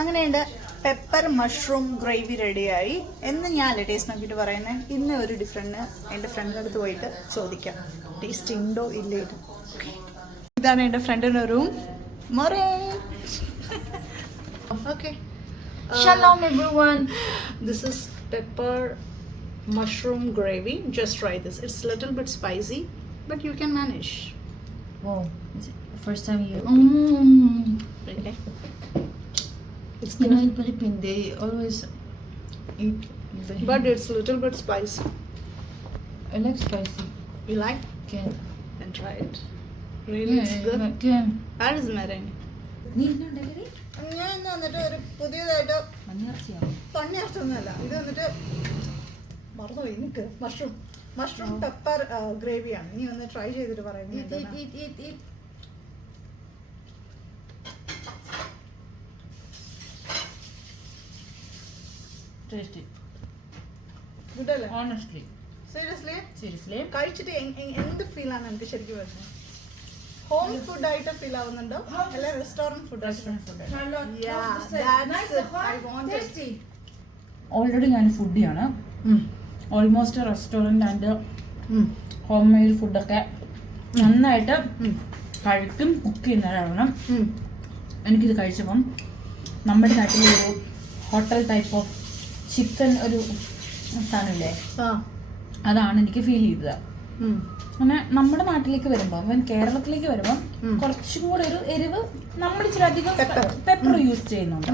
അങ്ങനെയുണ്ട് pepper mushroom gravy റെഡിയായി എന്ന് ഞാനല്ലേ ടേസ്റ്റ് നോക്കിയിട്ട് പറയുന്നത്. ഇന്ന് ഒരു ഡിഫറൻറ്റ് എൻ്റെ ഫ്രണ്ടിൻ്റെ അടുത്ത് പോയിട്ട് ചോദിക്കാം ടേസ്റ്റ് ഉണ്ടോ ഇല്ലേ. ഇതാണ് എൻ്റെ ഫ്രണ്ടിൻ്റെ റൂം. മോറേ okay. Shalom everyone. This is pepper mushroom gravy. Just try this. It's a little bit spicy, but you can manage. Wow, is it the first time you? Really? It's You good. know, in Philippines they always eat the But it's a little bit spicy. I like spicy. You like? Can. Then try it. Really, it's good. Can. That is Marine. നീ ഇന്നുണ്ടല്ലേ? ഞാൻ വന്നിട്ട് ഒരു പുതിയതായിട്ട് മഞ്ഞിറച്ചിയാ? പന്നിയിറച്ചൊന്നുമല്ല ഇത്. വന്നിട്ട് മറന്നുപോയി നിൽക്ക് മഷ്റൂം മഷ്റൂം പെപ്പർ ഗ്രേവിയാണ്. നീ ഒന്ന് ട്രൈ ചെയ്തിട്ട് Eat, പറയുന്നത്. eat. Tasty. ഗുഡ് അല്ലേ? Honestly. Seriously Seriously. കഴിച്ചിട്ട് എന്ത് ഫീൽ ആണ് എനിക്ക് ശരിക്കും വരുന്നത്? ഹോം ഫുഡ് ആയിട്ട് ഫീൽ ആവുന്നുണ്ടോ അല്ല restaurant food? Restaurant food. Already ഞാൻ ഫുഡിയാണ്. Almost restaurant and home made ഫുഡൊക്കെ നന്നായിട്ട് കഴിക്കും, കുക്ക് ചെയ്യുന്നവരാണ്. എനിക്കിത് കഴിച്ചപ്പം നമ്മുടെ നാട്ടിലൊരു ഹോട്ടൽ ടൈപ്പ് ഓഫ് ചിക്കൻ ഒരു സാധനമില്ലേ, അതാണ് എനിക്ക് ഫീൽ ചെയ്തത്. അങ്ങനെ നമ്മുടെ നാട്ടിലേക്ക് വരുമ്പോൾ കേരളത്തിലേക്ക് വരുമ്പോൾ കുറച്ചും കൂടെ ഒരു എരിവ് നമ്മൾ ഇച്ചിരി അധികം പെപ്പർ യൂസ് ചെയ്യുന്നുണ്ട്.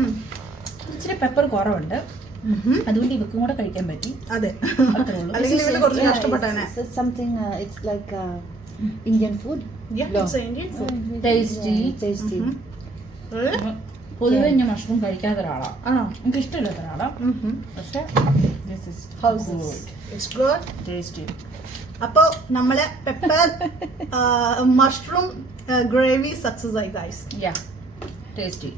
ഇച്ചിരി പെപ്പർ കുറവുണ്ട്, അതുകൊണ്ട് ഇവക്കും കൂടെ കഴിക്കാൻ പറ്റി. അതെ, അത്രേ ഉള്ളൂ. അല്ലെങ്കിൽ ഇവര് കുറച്ച് കഷ്ടപ്പെട്ടാണ്. It's something, it's like Indian food. Tasty. Tasty. പൊതുവെ ഞാൻ മഷ്റൂം കഴിക്കാത്ത ഒരാളാണ്, ആണോ? എനിക്ക് ഇഷ്ടമില്ലാത്ത ഒരാളാണ്. പക്ഷെ It's good. ടേസ്റ്റി. അപ്പൊ നമ്മളെ പെപ്പർ മഷ്റൂം ഗ്രേവി സക്സസ് ആയി ഗൈസ്. ടേസ്റ്റി.